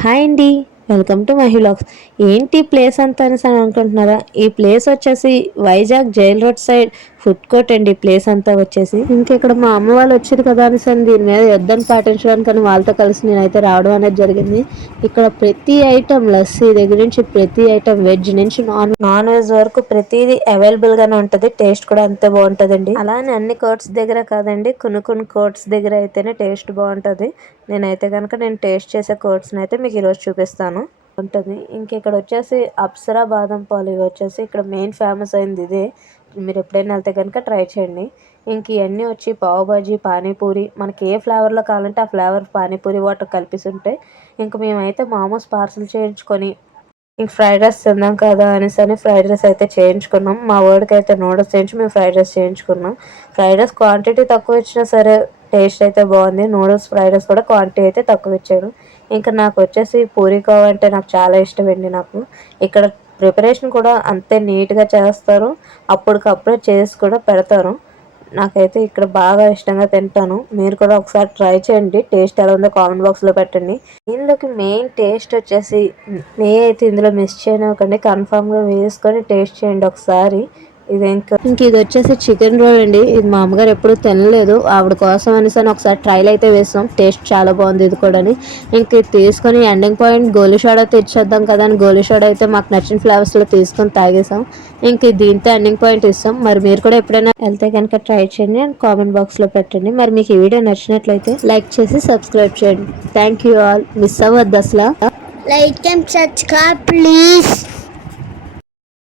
Hi అండి. Welcome to my vlogs. ఏంటి place అంతా అనేసి అని అనుకుంటున్నారా? ఈ ప్లేస్ వచ్చేసి Vizag jail road side food court అండి. ప్లేస్ అంతా వచ్చేసి ఇక్కడ మా అమ్మ వాళ్ళు వచ్చారు కదా అనేసి అని దీని మీద యుద్ధం పాటించడానికి వాళ్ళతో కలిసి నేనైతే రావడం అనేది జరిగింది. ఇక్కడ ప్రతి ఐటమ్ లస్సీ దగ్గర నుంచి ప్రతి ఐటమ్ వెజ్ నుంచి నాన్ వెజ్ వరకు ప్రతిదీ అవైలబుల్ గానే ఉంటది. టేస్ట్ కూడా అంతే బాగుంటదండి. అలానే అన్ని కోర్ట్స్ దగ్గర కాదండి, కొన్ని కోర్ట్స్ దగ్గర అయితేనే టేస్ట్ బాగుంటది. నేనైతే కనుక నేను టేస్ట్ చేసే కోర్ట్స్ని అయితే మీకు ఈరోజు చూపిస్తాను. ఉంటుంది ఇక్కడ వచ్చేసి అప్సరా బాదం పాలు. ఇవి వచ్చేసి ఇక్కడ మెయిన్ ఫేమస్ అయింది ఇదే. మీరు ఎప్పుడైనా వెళ్తే కనుక ట్రై చేయండి. ఇవన్నీ వచ్చి పావు బాజీ, పానీపూరి, మనకి ఏ ఫ్లేవర్లో కావాలంటే ఆ ఫ్లేవర్ పానీపూరి వాటర్ కలిపేసి ఉంటాయి. మేమైతే మామూస్ పార్సల్ చేయించుకొని ఫ్రైడ్ రైస్ తిందాం కదా అనేసి ఫ్రైడ్ రైస్ అయితే చేయించుకున్నాం. మా వాడికి అయితే నూడిల్స్ చేయించి మేము ఫ్రైడ్ రైస్ చేయించుకున్నాం. ఫ్రైడ్ రైస్ క్వాంటిటీ తక్కువ ఇచ్చినా సరే టేస్ట్ అయితే బాగుంది. నూడిల్స్ ఫ్రైడ్ రైస్ కూడా క్వాంటిటీ అయితే తక్కువ ఇచ్చాడు. నాకు వచ్చేసి పూరీ అంటే నాకు చాలా ఇష్టం అండి. నాకు ఇక్కడ ప్రిపరేషన్ కూడా అంతే నీట్గా చేస్తారు. అప్పటికప్పుడే చేసి కూడా పెడతారు. నాకైతే ఇక్కడ బాగా ఇష్టంగా తింటాను. మీరు కూడా ఒకసారి ట్రై చేయండి. టేస్ట్ ఎలా ఉందో కామెంట్ బాక్స్లో పెట్టండి. దీనిలోకి మెయిన్ టేస్ట్ వచ్చేసి నెయ్యి అయితే ఇందులో మిస్ చేయనివ్వకండి. కన్ఫామ్గా వేసుకొని టేస్ట్ చేయండి ఒకసారి. ఇది వచ్చేసి చికెన్ రోల్ అండి. ఇది మా అమ్మగారు ఎప్పుడు తినలేదు. ఆవిడ కోసం అనేసి ఒకసారి ట్రైల్ అయితే వేస్తాం. టేస్ట్ చాలా బాగుంది ఇది కూడా. ఇది తీసుకొని ఎండింగ్ పాయింట్ గోలీ సోడా తెచ్చేద్దాం కదా అని గోలీ సోడా అయితే మాకు నచ్చిన ఫ్లేవర్స్లో తీసుకొని తాగేసాం. దీంతో ఎండింగ్ పాయింట్ ఇస్తాం. మరి మీరు కూడా ఎప్పుడైనా వెళ్తే కనుక ట్రై చేయండి అండ్ కామెంట్ బాక్స్లో పెట్టండి. మరి మీకు ఈ వీడియో నచ్చినట్లయితే లైక్ చేసి సబ్స్క్రైబ్ చేయండి. Thank you all. మిస్ అవ్వద్దు అసలు. Like and subscribe, please.